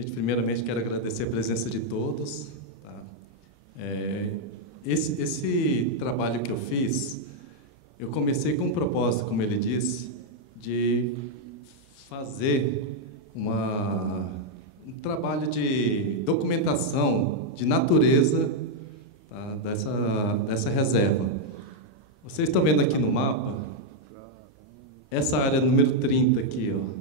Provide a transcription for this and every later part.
Gente, primeiramente quero agradecer a presença de todos. Tá? Esse trabalho que eu fiz, eu comecei com um propósito, como ele disse, de fazer um trabalho de documentação de natureza, tá? dessa reserva. Vocês estão vendo aqui no mapa, essa área número 30 aqui, ó,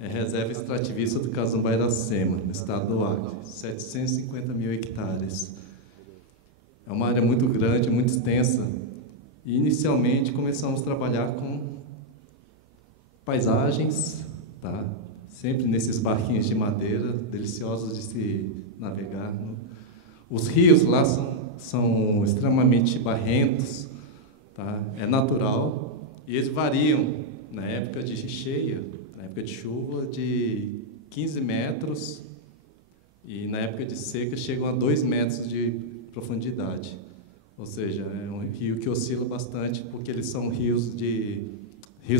é reserva extrativista do Casumba Iracema, no estado do Acre, 750 mil hectares. É uma área muito grande, muito extensa, e inicialmente começamos a trabalhar com paisagens, tá? Sempre nesses barquinhos de madeira, deliciosos de se navegar. Os rios lá são extremamente barrentos, tá? É natural, e eles variam, na época de cheia, na época de chuva, de 15 metros, e na época de seca chegam a 2 metros de profundidade. Ou seja, é um rio que oscila bastante, porque eles são rios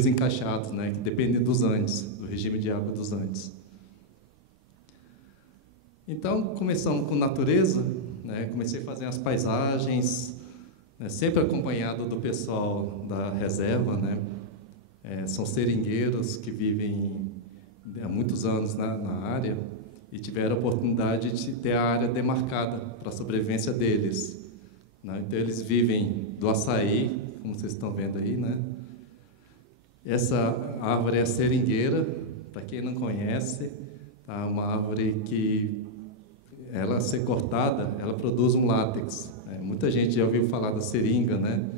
encaixados, né, que dependem dos Andes, do regime de água dos Andes. Então, começamos com natureza, né, comecei a fazer as paisagens, né, sempre acompanhado do pessoal da reserva, né, são seringueiros que vivem há muitos anos na área e tiveram a oportunidade de ter a área demarcada para a sobrevivência deles, né? Então, eles vivem do açaí, como vocês estão vendo aí, né? Essa árvore é a seringueira, para quem não conhece, tá? Uma árvore que, ela ser cortada, ela produz um látex. Muita gente já ouviu falar da seringa, né?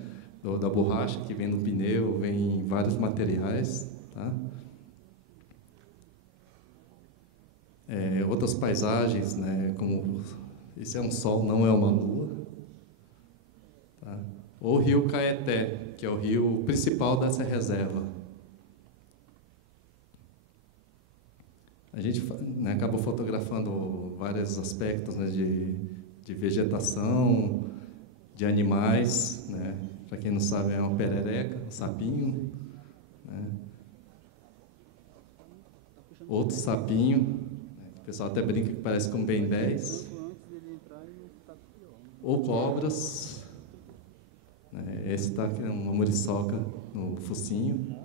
Da borracha que vem no pneu, vem em vários materiais, tá? Outras paisagens, né? Como esse é um sol, não é uma lua, tá? Ou o rio Caeté, que é o rio principal dessa reserva. A gente, né, acabou fotografando vários aspectos, né, de vegetação, de animais, né? Para quem não sabe, é uma perereca, um sapinho, né? Outro sapinho, o pessoal até brinca que parece com Ben 10. Ou cobras, né? Esse está aqui, uma muriçoca no focinho.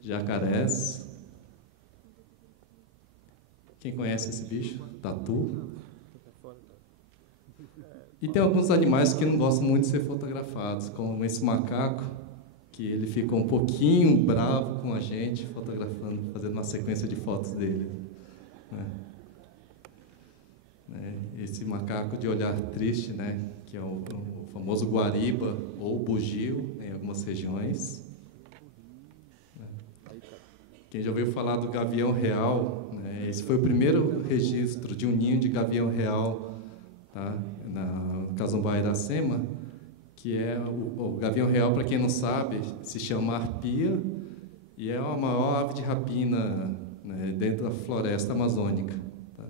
Jacarés. Quem conhece esse bicho? Tatu. E tem alguns animais que não gostam muito de ser fotografados, como esse macaco, que ele ficou um pouquinho bravo com a gente, fotografando, fazendo uma sequência de fotos dele. Esse macaco de olhar triste, né, que é o famoso guariba ou bugio, em algumas regiões. Quem já ouviu falar do gavião real, né, esse foi o primeiro registro de um ninho de gavião real, tá, na Casumba Iracema, que é o gavião real, para quem não sabe, se chama arpia e é a maior ave de rapina, né, dentro da floresta amazônica. Tá?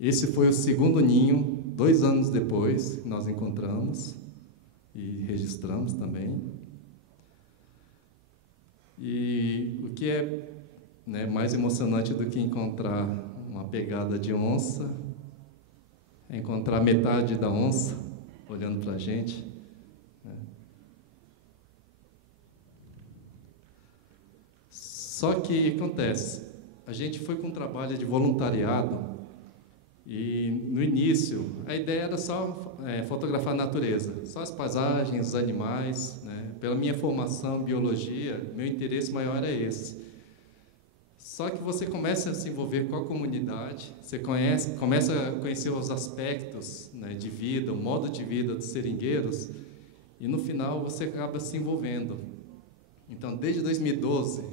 Esse foi o segundo ninho, 2 anos depois, que nós encontramos e registramos também. E o que é, né, mais emocionante do que encontrar uma pegada de onça é encontrar metade da onça olhando para a gente. Né? Só que acontece, a gente foi com um trabalho de voluntariado e no início a ideia era só fotografar a natureza, só as paisagens, os animais, né? Pela minha formação em biologia, meu interesse maior é esse. Só que você começa a se envolver com a comunidade, você começa a conhecer os aspectos, né, de vida, o modo de vida dos seringueiros, e no final você acaba se envolvendo. Então, desde 2012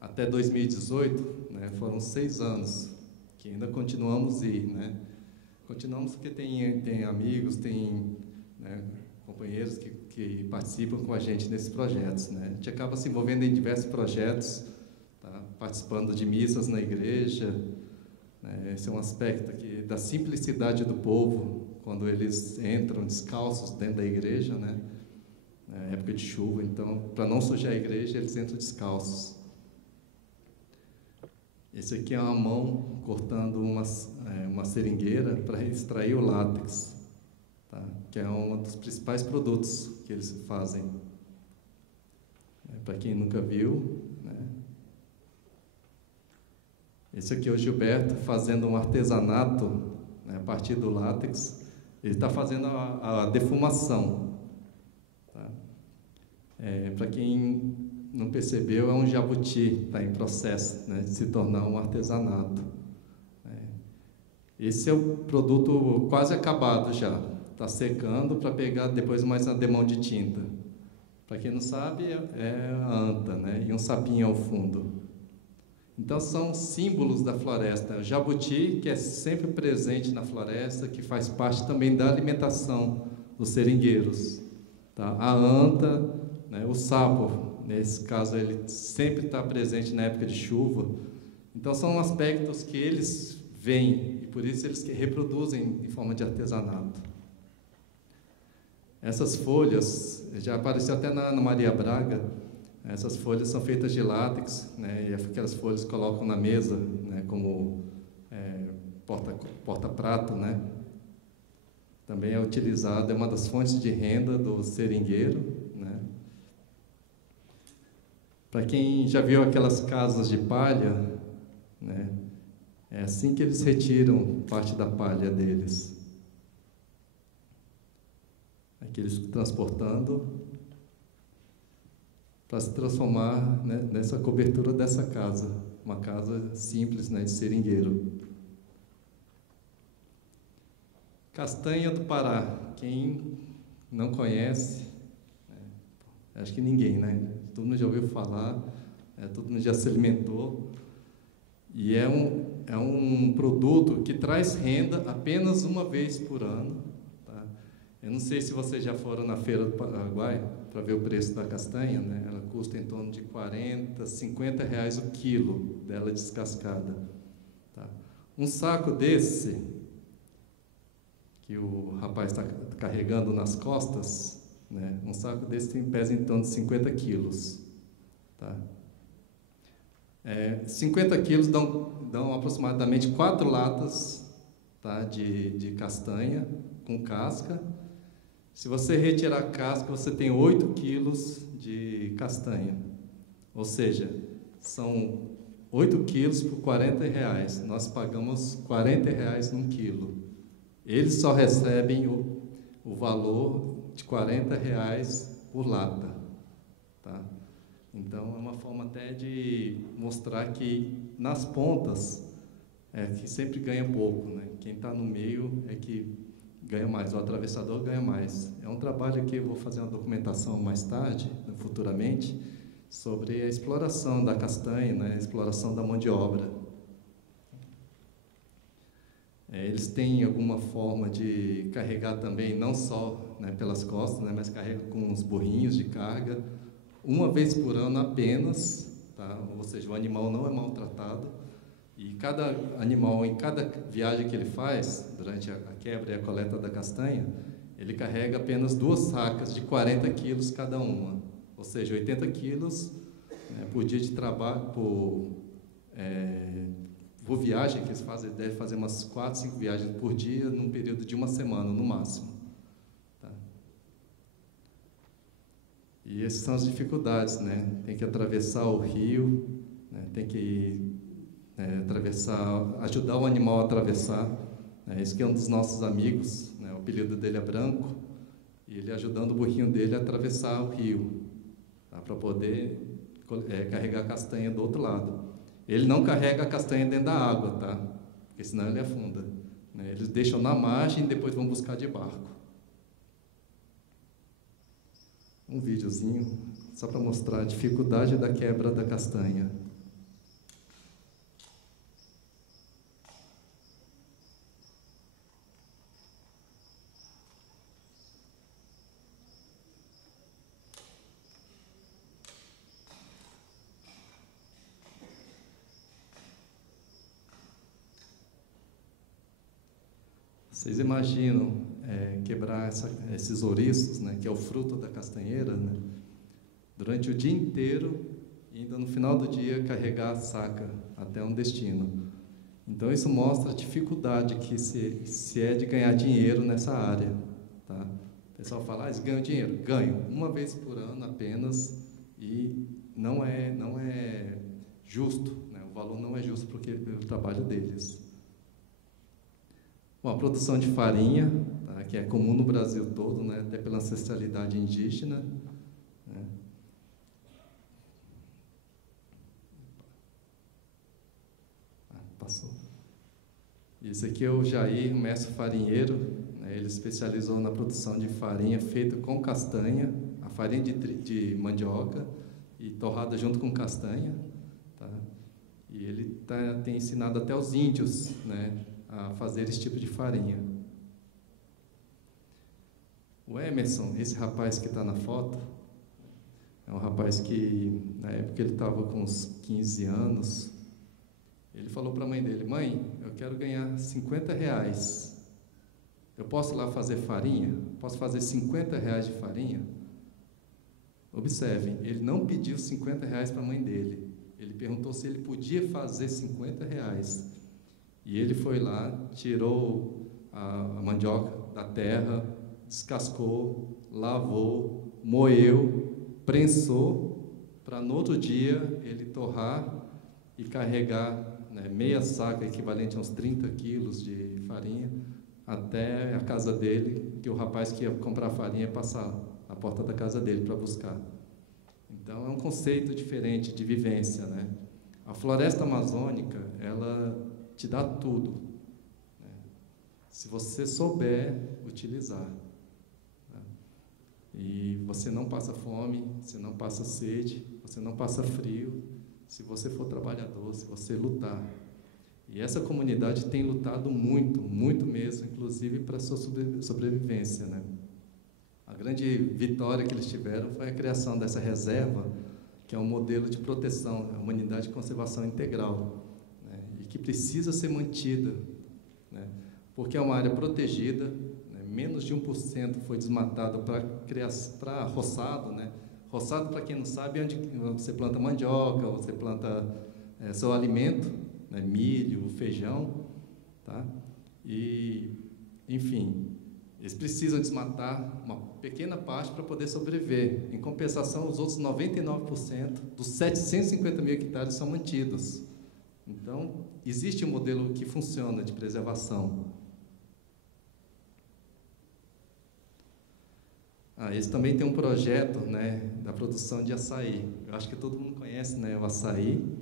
até 2018, né, foram 6 anos que ainda continuamos a ir, né? Continuamos porque tem amigos, tem, né, companheiros que participam com a gente nesses projetos, né? A gente acaba se envolvendo em diversos projetos, tá? Participando de missas na igreja, né? Esse é um aspecto aqui da simplicidade do povo, quando eles entram descalços dentro da igreja, né? É época de chuva, então, para não sujar a igreja, eles entram descalços. Esse aqui é uma mão cortando uma seringueira para extrair o látex, tá? Que é um dos principais produtos que eles fazem. Para quem nunca viu, né? Esse aqui é o Gilberto fazendo um artesanato, né, a partir do látex. Ele está fazendo a defumação. Tá? Para quem não percebeu, é um jabuti, está em processo, né, de se tornar um artesanato. Esse é o produto quase acabado já. Está secando para pegar depois mais uma demão de tinta. Para quem não sabe, é a anta, né, e um sapinho ao fundo. Então, são símbolos da floresta. O jabuti, que é sempre presente na floresta, que faz parte também da alimentação dos seringueiros. Tá? A anta, né, o sapo, nesse caso, ele sempre está presente na época de chuva. Então, são aspectos que eles veem, e por isso eles que reproduzem em forma de artesanato. Essas folhas, já apareceu até na Maria Braga. Essas folhas são feitas de látex, né, e aquelas folhas colocam na mesa, né, como porta-prato, né. Também é utilizado, é uma das fontes de renda do seringueiro, né. Para quem já viu aquelas casas de palha, né, é assim que eles retiram parte da palha deles. Aqui eles transportando para se transformar, né, nessa cobertura dessa casa, uma casa simples, né, de seringueiro. Castanha do Pará, quem não conhece, acho que ninguém, né? Todo mundo já ouviu falar, todo mundo já se alimentou, e é um produto que traz renda apenas uma vez por ano. Tá? Eu não sei se vocês já foram na Feira do Paraguai para ver o preço da castanha, né? Ela custa em torno de 40, 50 reais o quilo dela descascada. Tá? Um saco desse, que o rapaz está carregando nas costas, né? Um saco desse pesa em torno de 50 quilos. Tá? 50 quilos dão aproximadamente 4 latas, tá, de castanha com casca. Se você retirar a casca, você tem 8 quilos de castanha. Ou seja, são 8 quilos por 40 reais. Nós pagamos 40 reais num quilo. Eles só recebem o valor de 40 reais por lata. Tá? Então, é uma forma até de mostrar que, nas pontas, que sempre ganha pouco, né? Quem está no meio é que ganha mais, o atravessador ganha mais. É um trabalho que eu vou fazer uma documentação mais tarde, futuramente, sobre a exploração da castanha, né, a exploração da mão de obra. Eles têm alguma forma de carregar também, não só, né, pelas costas, né, mas carregam com os burrinhos de carga, uma vez por ano apenas, tá? Ou seja, o animal não é maltratado. E cada animal, em cada viagem que ele faz, durante a quebra e a coleta da castanha, ele carrega apenas 2 sacas de 40 quilos cada uma. Ou seja, 80 quilos, né, por dia de trabalho, por viagem que eles fazem. Ele deve fazer umas 4, 5 viagens por dia, num período de uma semana, no máximo. Tá? E essas são as dificuldades, né? Tem que atravessar o rio, né? Tem que atravessar, ajudar o animal a atravessar. Esse que é um dos nossos amigos, né? O apelido dele é Branco, e ele ajudando o burrinho dele a atravessar o rio, tá? Para poder carregar a castanha do outro lado. Ele não carrega a castanha dentro da água, tá? Porque senão ele afunda. Né? Eles deixam na margem e depois vão buscar de barco. Um videozinho só para mostrar a dificuldade da quebra da castanha. Vocês imaginam quebrar esses ouriços, né, que é o fruto da castanheira, né, durante o dia inteiro, e ainda no final do dia carregar a saca até um destino. Então isso mostra a dificuldade que se é de ganhar dinheiro nessa área, tá? O pessoal fala, eles ganham dinheiro? Ganham, uma vez por ano apenas, e não é justo, né? O valor não é justo pelo trabalho deles. Bom, a produção de farinha, tá? Que é comum no Brasil todo, né? Até pela ancestralidade indígena, né? Passou. Esse aqui é o Jair, mestre farinheiro, né? Ele especializou na produção de farinha feita com castanha, a farinha de mandioca e torrada junto com castanha, tá? E ele tem ensinado até os índios, né, a fazer esse tipo de farinha. O Emerson, esse rapaz que está na foto, é um rapaz que, na época, ele estava com uns 15 anos. Ele falou para a mãe dele, mãe, eu quero ganhar 50 reais. Eu posso ir lá fazer farinha? Posso fazer 50 reais de farinha? Observem, ele não pediu 50 reais para a mãe dele. Ele perguntou se ele podia fazer 50 reais. E ele foi lá, tirou a mandioca da terra, descascou, lavou, moeu, prensou, para no outro dia ele torrar e carregar, né, meia saca, equivalente a uns 30 quilos de farinha, até a casa dele, que o rapaz que ia comprar farinha ia passar à porta da casa dele para buscar. Então, é um conceito diferente de vivência, né? A floresta amazônica, ela te dá tudo, né? Se você souber utilizar, né? E você não passa fome, você não passa sede, você não passa frio, se você for trabalhador, se você lutar. E essa comunidade tem lutado muito, muito mesmo, inclusive para a sua sobrevivência, né? A grande vitória que eles tiveram foi a criação dessa reserva, que é um modelo de proteção, a humanidade de conservação integral, né? E que precisa ser mantida, né? Porque é uma área protegida, né? Menos de 1% foi desmatado para roçado, né? Roçado, para quem não sabe, é onde você planta mandioca, você planta seu alimento, né? Milho, feijão, tá? E, enfim, eles precisam desmatar uma pequena parte para poder sobreviver. Em compensação, os outros 99% dos 750 mil hectares são mantidos. Então, existe um modelo que funciona de preservação. Eles também têm um projeto, né, da produção de açaí. Eu acho que todo mundo conhece, né, o açaí.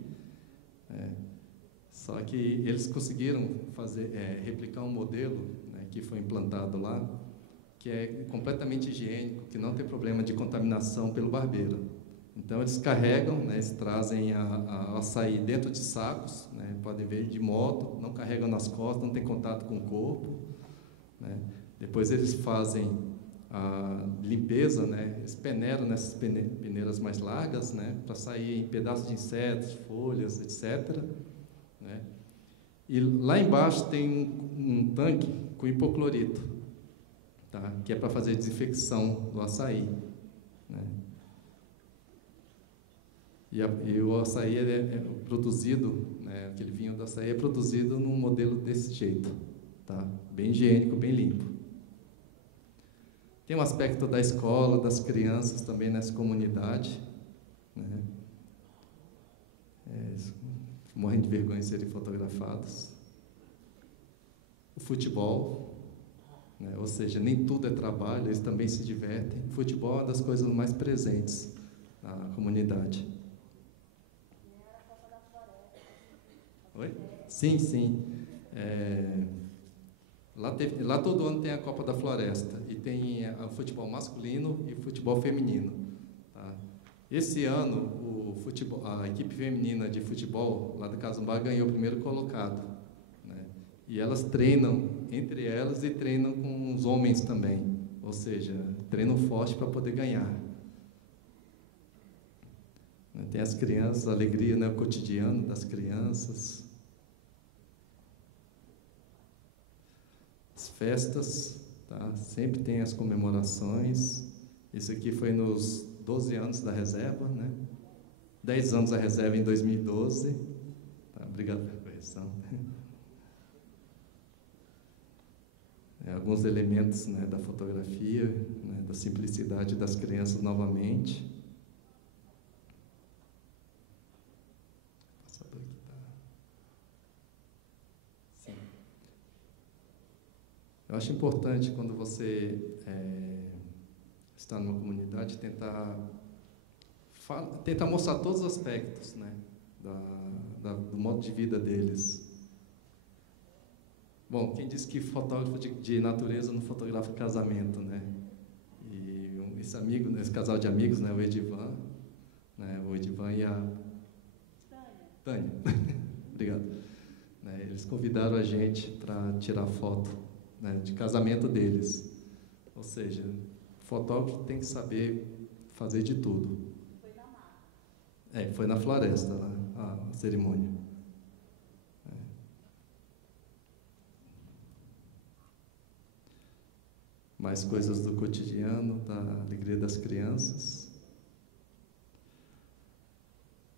Só que eles conseguiram replicar um modelo, né, que foi implantado lá, que é completamente higiênico, que não tem problema de contaminação pelo barbeiro. Então, eles carregam, né, eles trazem a açaí dentro de sacos, né, podem ver de moto, não carregam nas costas, não tem contato com o corpo, né. Depois eles fazem a limpeza, né, eles peneiram nessas peneiras mais largas, né, para sair em pedaços de insetos, folhas, etc., né. E lá embaixo tem um tanque com hipoclorito, tá, que é para fazer desinfecção do açaí, né. E o açaí é produzido, né, aquele vinho do açaí é produzido num modelo desse jeito, tá, bem higiênico, bem limpo. Tem um aspecto da escola, das crianças também nessa comunidade, né? Morrem de vergonha de serem fotografados. O futebol, né? Ou seja, nem tudo é trabalho, eles também se divertem. O futebol é uma das coisas mais presentes na comunidade. Oi? Sim, sim. Lá todo ano tem a Copa da Floresta, e tem o futebol masculino e o futebol feminino. Tá? Esse ano, a equipe feminina de futebol, lá do Casumbá, ganhou o primeiro colocado, né? E elas treinam entre elas e treinam com os homens também, ou seja, treinam forte para poder ganhar. Tem as crianças, a alegria, né, o cotidiano das crianças. As festas, tá? Sempre tem as comemorações. Isso aqui foi nos 12 anos da reserva, né? 10 anos a reserva em 2012. Tá, obrigado pela correção. Alguns elementos, né, da fotografia, né, da simplicidade das crianças novamente. Sim. Eu acho importante, quando você está numa comunidade, tentar mostrar todos os aspectos, né, do modo de vida deles. Bom, quem disse que fotógrafo de natureza não fotografa casamento, né? E esse casal de amigos, né, o Edivan, né, e a Tânia, obrigado. Né, eles convidaram a gente para tirar foto, né, de casamento deles. Ou seja, o fotógrafo tem que saber fazer de tudo. Foi na mata. Foi na floresta, lá, a cerimônia. Mais coisas do cotidiano, da alegria das crianças.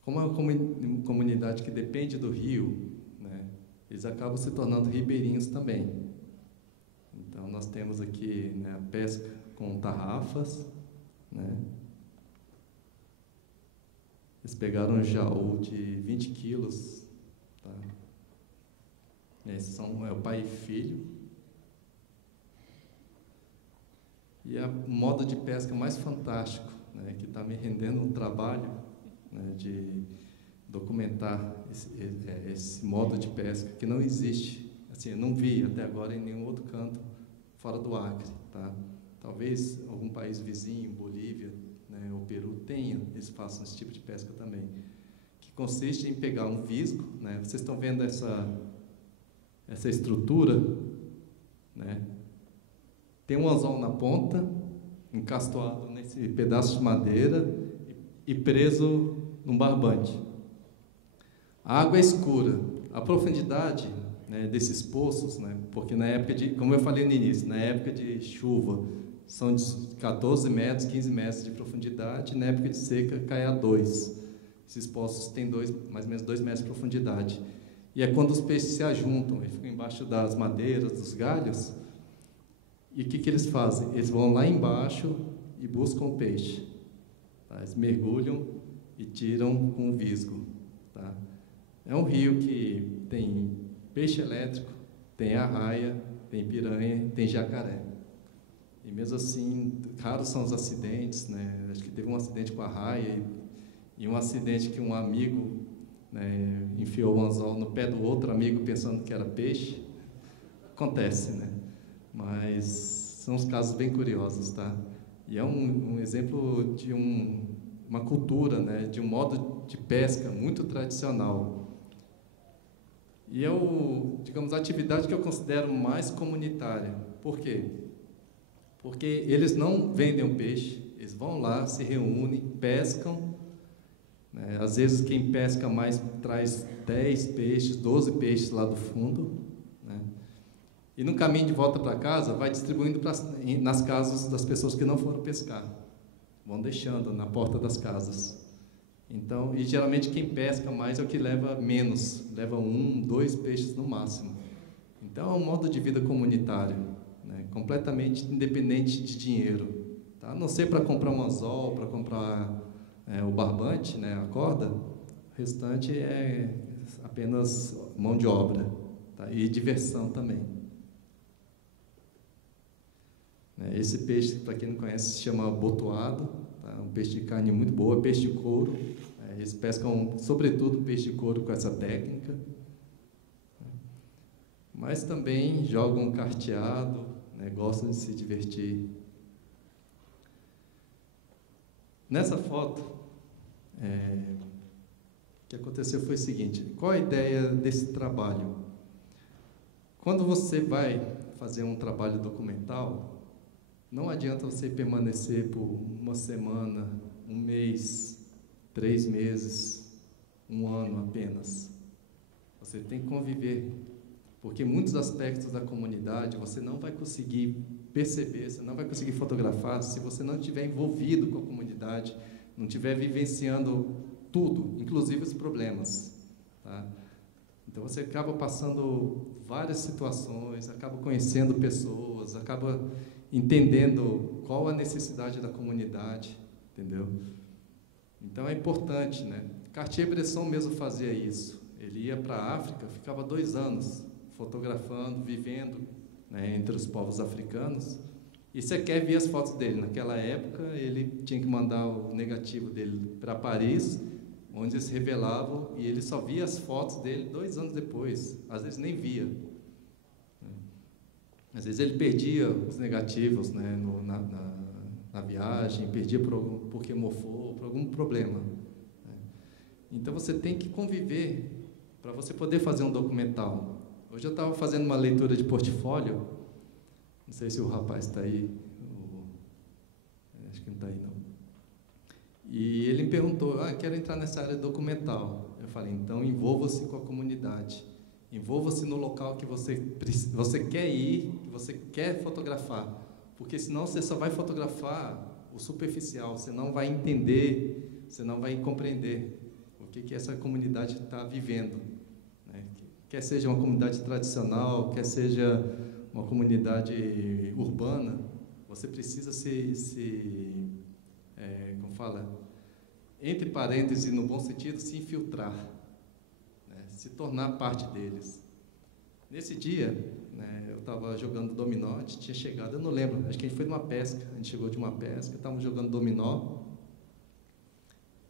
Como é uma comunidade que depende do rio, né, eles acabam se tornando ribeirinhos também. Então, nós temos aqui, né, a pesca com tarrafas, né. Eles pegaram um jaú de 20 quilos. Tá? Esses é o pai e filho. E o modo de pesca mais fantástico, né, que está me rendendo um trabalho, né, de documentar esse modo de pesca, que não existe, assim, eu não vi até agora em nenhum outro canto fora do Acre. Tá? Talvez algum país vizinho, Bolívia, né, ou Peru, eles façam esse tipo de pesca também, que consiste em pegar um visgo, né, vocês estão vendo essa estrutura, né? Tem um anzol na ponta, encastoado nesse pedaço de madeira e preso num barbante. A água é escura. A profundidade, né, desses poços, né, porque na época como eu falei no início, na época de chuva são de 14 metros, 15 metros de profundidade, e na época de seca cai a 2. Esses poços têm mais ou menos 2 metros de profundidade. E é quando os peixes se ajuntam, eles ficam embaixo das madeiras, dos galhos. E o que eles fazem? Eles vão lá embaixo e buscam o peixe. Tá? Eles mergulham e tiram com o visgo. Tá? É um rio que tem peixe elétrico, tem arraia, tem piranha, tem jacaré. E mesmo assim, raros são os acidentes, né? Acho que teve um acidente com a arraia e um acidente que um amigo, né, enfiou o anzol no pé do outro amigo pensando que era peixe. Acontece, né? Mas são os casos bem curiosos, tá? E é um exemplo de uma cultura, né, de um modo de pesca muito tradicional. E é digamos, a atividade que eu considero mais comunitária. Por quê? Porque eles não vendem o peixe, eles vão lá, se reúnem, pescam, né? Às vezes quem pesca mais traz 10 peixes, 12 peixes lá do fundo, né? E no caminho de volta para casa, vai distribuindo nas casas das pessoas que não foram pescar. Vão deixando na porta das casas. Então, e geralmente quem pesca mais é o que leva menos, leva 1, 2 peixes no máximo. Então, é um modo de vida comunitário, né, completamente independente de dinheiro. Tá? A não ser para comprar um anzol, para comprar o barbante, né, a corda, o restante é apenas mão de obra, tá? E diversão também. Esse peixe, para quem não conhece, se chama botoado, tá? Um peixe de carne muito boa, peixe de couro. Eles pescam, sobretudo, peixe de couro com essa técnica. Mas também jogam carteado, né? Gostam de se divertir. Nessa foto, o que aconteceu foi o seguinte: qual a ideia desse trabalho? Quando você vai fazer um trabalho documental, não adianta você permanecer por uma semana, um mês, 3 meses, 1 ano apenas. Você tem que conviver, porque muitos aspectos da comunidade você não vai conseguir perceber, você não vai conseguir fotografar se você não estiver envolvido com a comunidade, não estiver vivenciando tudo, inclusive os problemas, tá? Então você acaba passando várias situações, acaba conhecendo pessoas, acaba entendendo qual a necessidade da comunidade, entendeu? Então é importante, né? Cartier-Bresson mesmo fazia isso. Ele ia para a África, ficava 2 anos fotografando, vivendo, né, entre os povos africanos. E você quer ver as fotos dele? Naquela época, ele tinha que mandar o negativo dele para Paris, onde eles revelavam, e ele só via as fotos dele 2 anos depois. Às vezes nem via. Às vezes ele perdia os negativos, né, na viagem, perdia porque mofou, por algum problema. Então você tem que conviver para você poder fazer um documental. Hoje eu estava fazendo uma leitura de portfólio, não sei se o rapaz está aí, acho que não está aí não. E ele me perguntou, quero entrar nessa área documental. Eu falei, então envolva-se com a comunidade, envolva-se no local que você quer ir, que você quer fotografar, porque senão você só vai fotografar o superficial, você não vai entender, você não vai compreender o que essa comunidade está vivendo, né? Quer seja uma comunidade tradicional, quer seja uma comunidade urbana, você precisa como fala, entre parênteses, no bom sentido, se infiltrar, né? Se tornar parte deles. Nesse dia, né, eu estava jogando dominó, tinha chegado, eu não lembro, acho que a gente foi de uma pesca, a gente chegou de uma pesca, estávamos jogando dominó,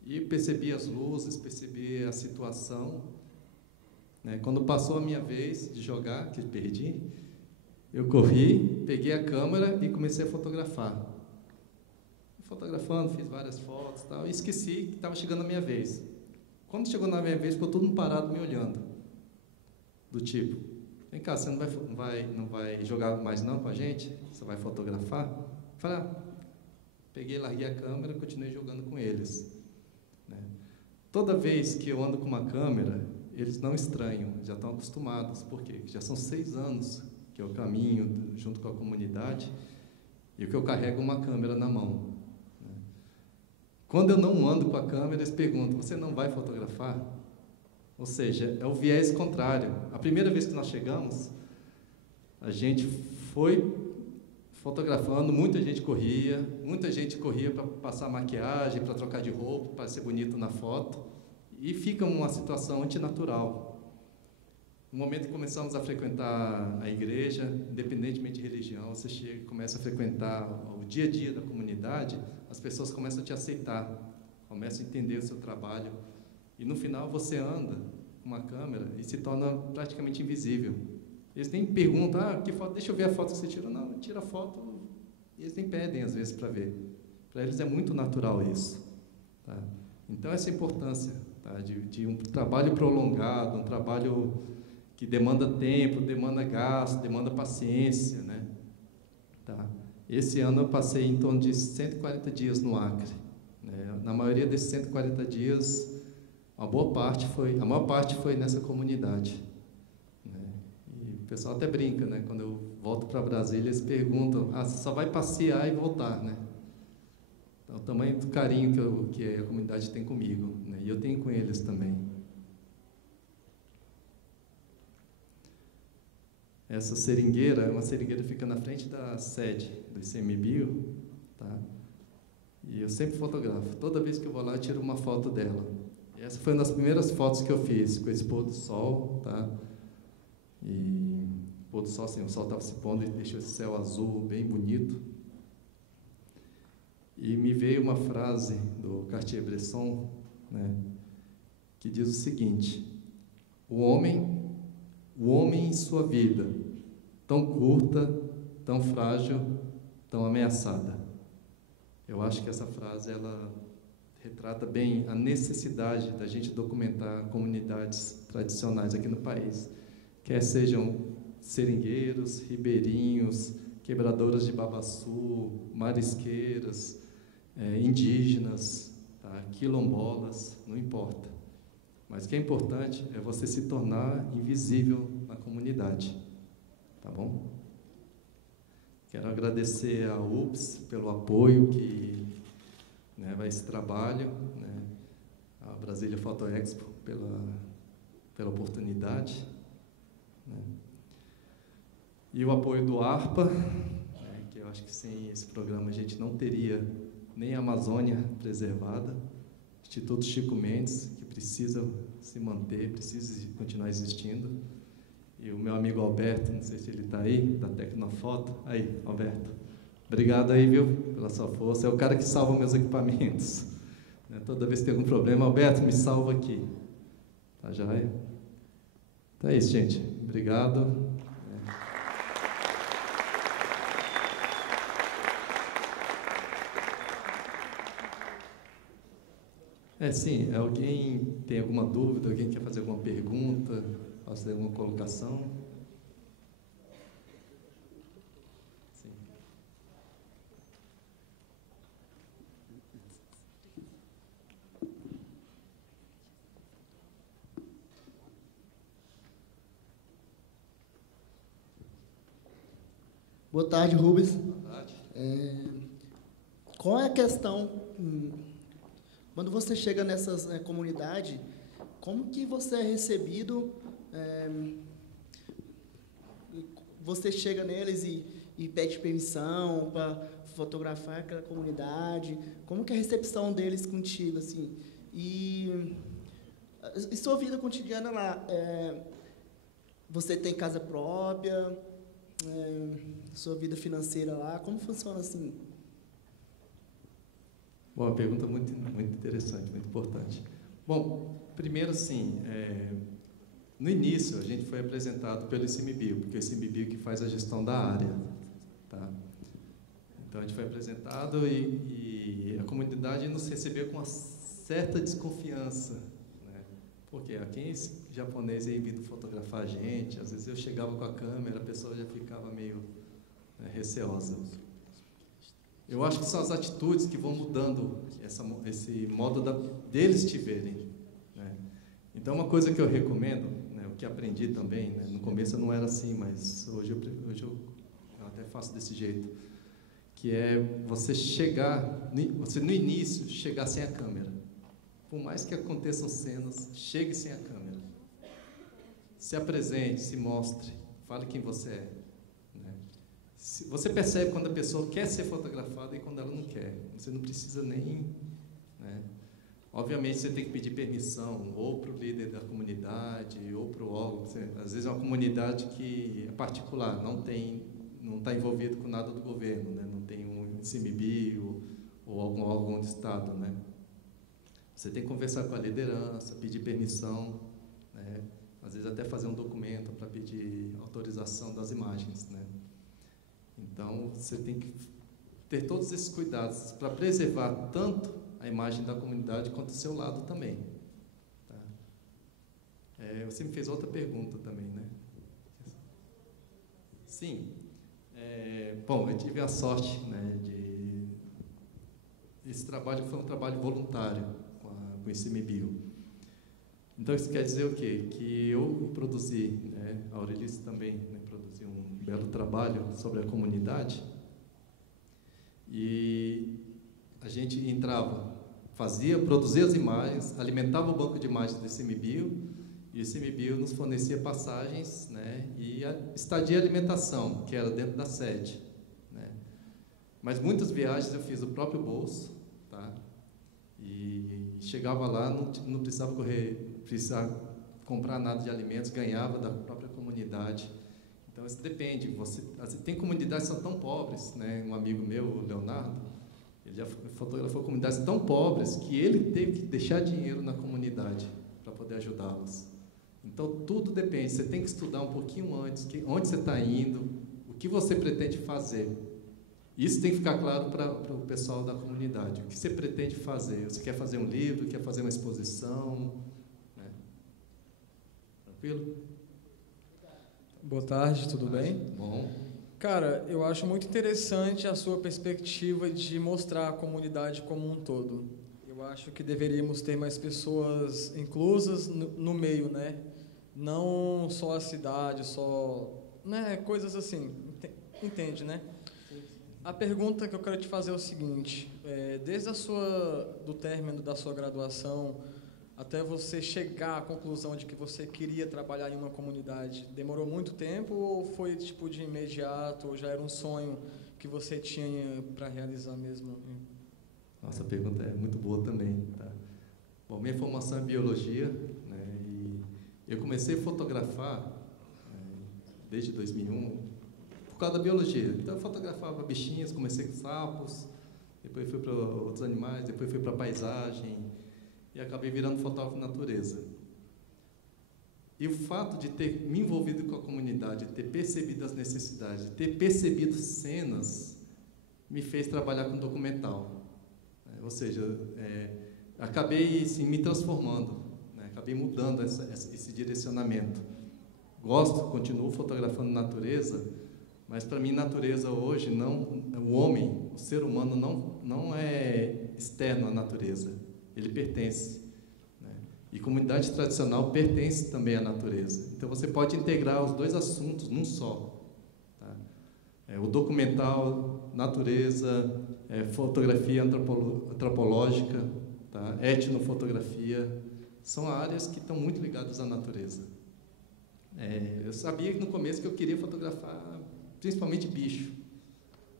e percebi as luzes, percebi a situação, né? Quando passou a minha vez de jogar, que perdi, eu corri, peguei a câmera e comecei a fotografar. Fotografando, fiz várias fotos, tal, e esqueci que estava chegando a minha vez. Quando chegou na minha vez, ficou todo mundo parado me olhando, do tipo, vem cá, você não vai jogar mais não com a gente? Você vai fotografar? Eu falei, peguei, larguei a câmera e continuei jogando com eles, né? Toda vez que eu ando com uma câmera, eles não estranham, já estão acostumados. Por quê? Já são 6 anos que eu caminho junto com a comunidade e que eu carrego uma câmera na mão, né? Quando eu não ando com a câmera, eles perguntam, você não vai fotografar? Ou seja, é o viés contrário. A primeira vez que nós chegamos, a gente foi fotografando, muita gente corria para passar maquiagem, para trocar de roupa, para ser bonito na foto, e fica uma situação antinatural. No momento que começamos a frequentar a igreja, independentemente de religião, você chega, começa a frequentar o dia a dia da comunidade, as pessoas começam a te aceitar, começam a entender o seu trabalho, e no final você anda com uma câmera e se torna praticamente invisível. Eles nem perguntam, que foto, deixa eu ver a foto que você tirou. Não, tira a foto, eles nem pedem às vezes para ver. Para eles é muito natural isso, tá? Então essa é a importância, tá, de um trabalho prolongado, um trabalho que demanda tempo, demanda gasto, demanda paciência, né? Tá? Esse ano eu passei em torno de 140 dias no Acre, né? Na maioria desses 140 dias, a maior parte foi nessa comunidade, né? E o pessoal até brinca, né? Quando eu volto para Brasília, eles perguntam, você só vai passear e voltar, né? Então, o tamanho do carinho que a comunidade tem comigo, né? E eu tenho com eles também. Essa seringueira é uma seringueira que fica na frente da sede do ICMBio, tá? E eu sempre fotografo. Toda vez que eu vou lá, eu tiro uma foto dela. E essa foi uma das primeiras fotos que eu fiz, com esse pôr do sol, tá? E pôr do sol, assim, o sol estava se pondo e deixou esse céu azul bem bonito. E me veio uma frase do Cartier-Bresson, né, que diz o seguinte: o homem em sua vida, tão curta, tão frágil, tão ameaçada. Eu acho que essa frase, ela retrata bem a necessidade da gente documentar comunidades tradicionais aqui no país, quer sejam seringueiros, ribeirinhos, quebradoras de babaçu, marisqueiras, indígenas, tá, quilombolas, não importa. Mas o que é importante é você se tornar invisível na comunidade, tá bom? Quero agradecer à UPS pelo apoio que, né, vai esse trabalho, né, a Brasília Photo Expo pela oportunidade, né? E o apoio do ARPA, né, que eu acho que sem esse programa a gente não teria nem a Amazônia preservada, Instituto Chico Mendes, que precisa se manter, precisa continuar existindo, e o meu amigo Alberto, não sei se ele está aí, da Tecnofoto. Aí, Alberto, obrigado aí, viu, pela sua força, é o cara que salva meus equipamentos, né? Toda vez que tem algum problema, Alberto, me salva aqui, tá joia? Então é isso, gente, obrigado. Sim, alguém tem alguma dúvida, alguém quer fazer alguma pergunta, fazer alguma colocação? Sim. Boa tarde, Rubens. Boa tarde. Qual é a questão, quando você chega nessas comunidades, como que você é recebido? Você chega neles e pede permissão para fotografar aquela comunidade? Como que é a recepção deles contigo, assim? E sua vida cotidiana lá, você tem casa própria? Sua vida financeira lá, como funciona assim? Bom, uma pergunta muito interessante, muito importante. Bom, primeiro, assim, no início a gente foi apresentado pelo ICMBio, porque o ICMBio que faz a gestão da área, tá? Então a gente foi apresentado e a comunidade nos recebeu com uma certa desconfiança, né? Porque aqui esse japonês aí vindo fotografar a gente, às vezes eu chegava com a câmera, a pessoa já ficava meio, né, receosa. Eu acho que são as atitudes que vão mudando esse modo deles te verem, né? Então, uma coisa que eu recomendo, né, o que aprendi também, né, no começo eu não era assim, mas hoje eu até faço desse jeito, que é você no início, chegar sem a câmera. Por mais que aconteçam cenas, chegue sem a câmera. Se apresente, se mostre, fale quem você é. Você percebe quando a pessoa quer ser fotografada e quando ela não quer. Você não precisa nem, né? Obviamente, você tem que pedir permissão ou para o líder da comunidade ou para o órgão. Às vezes é uma comunidade que é particular, não está envolvido com nada do governo, né? Não tem um ICMBio ou algum órgão do Estado, né? Você tem que conversar com a liderança, pedir permissão, né? Às vezes até fazer um documento para pedir autorização das imagens, né? Então, você tem que ter todos esses cuidados para preservar tanto a imagem da comunidade quanto o seu lado também. Tá? Você me fez outra pergunta também, né? Sim. Bom, eu tive a sorte, né, esse trabalho foi um trabalho voluntário com esse ICMBio. Então, isso quer dizer o quê? Que eu produzi, né, a Aurelice também, né, produziu um belo trabalho sobre a comunidade, e a gente entrava, produzia as imagens, alimentava o banco de imagens do ICMBio, e o ICMBio nos fornecia passagens, né, e a estadia e alimentação, que era dentro da sede, né. Mas muitas viagens eu fiz do próprio bolso, tá? E chegava lá, não precisava comprar nada de alimentos, ganhava da própria comunidade. Então, isso depende. Tem comunidades que são tão pobres, né? Um amigo meu, o Leonardo, ele já fotografou comunidades tão pobres que ele teve que deixar dinheiro na comunidade para poder ajudá-las. Então, tudo depende. Você tem que estudar um pouquinho antes, onde você está indo, o que você pretende fazer. Isso tem que ficar claro para o pessoal da comunidade. O que você pretende fazer? Você quer fazer um livro? Quer fazer uma exposição? Né? Tranquilo? Boa tarde, tudo bem? Bom. Cara, eu acho muito interessante a sua perspectiva de mostrar a comunidade como um todo. Eu acho que deveríamos ter mais pessoas inclusas no meio, né? Não só a cidade, né? Coisas assim, entende, né? A pergunta que eu quero te fazer é o seguinte: desde do término da sua graduação, até você chegar à conclusão de que você queria trabalhar em uma comunidade, demorou muito tempo ou foi tipo de imediato, ou já era um sonho que você tinha para realizar mesmo? Nossa, a pergunta é muito boa também. Tá? Bom, minha formação é biologia, né, e eu comecei a fotografar desde 2001 por causa da biologia. Então, eu fotografava bichinhos, comecei com sapos, depois fui para outros animais, depois fui para paisagem e acabei virando fotógrafo de natureza. E o fato de ter me envolvido com a comunidade, de ter percebido as necessidades, de ter percebido cenas, me fez trabalhar com documental. Ou seja, acabei assim, me transformando, né? Acabei mudando esse direcionamento. Gosto, continuo fotografando natureza, mas para mim natureza hoje, o homem, o ser humano não é externo à natureza, ele pertence. Né? E comunidade tradicional pertence também à natureza. Então você pode integrar os dois assuntos num só. Tá? O documental, natureza, fotografia antropológica, tá? Etnofotografia, são áreas que estão muito ligadas à natureza. Eu sabia que no começo que eu queria fotografar principalmente bicho,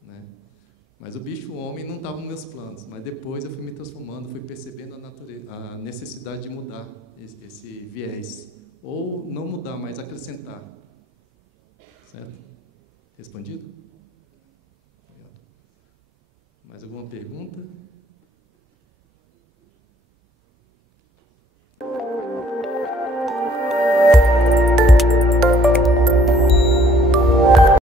né? Mas o bicho, o homem, não estava nos meus planos. Mas depois eu fui me transformando, fui percebendo a necessidade de mudar esse viés. Ou não mudar, mas acrescentar. Certo? Respondido? Obrigado. Mais alguma pergunta?